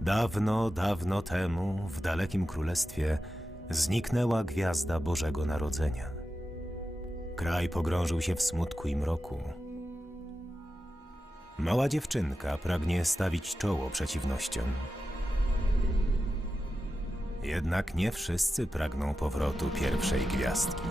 Dawno, dawno temu, w dalekim królestwie, zniknęła gwiazda Bożego Narodzenia. Kraj pogrążył się w smutku i mroku. Mała dziewczynka pragnie stawić czoło przeciwnościom. Jednak nie wszyscy pragną powrotu pierwszej gwiazdki.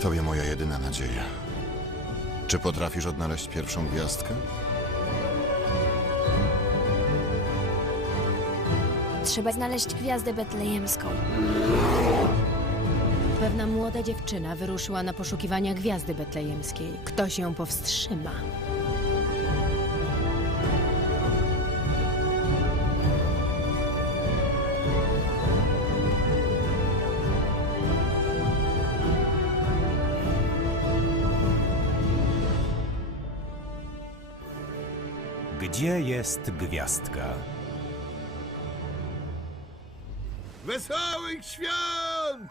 W tobie moja jedyna nadzieja. Czy potrafisz odnaleźć pierwszą gwiazdkę? Trzeba znaleźć gwiazdę betlejemską. Pewna młoda dziewczyna wyruszyła na poszukiwania gwiazdy betlejemskiej. Ktoś ją powstrzyma. Gdzie jest gwiazdka? Wesołych świąt!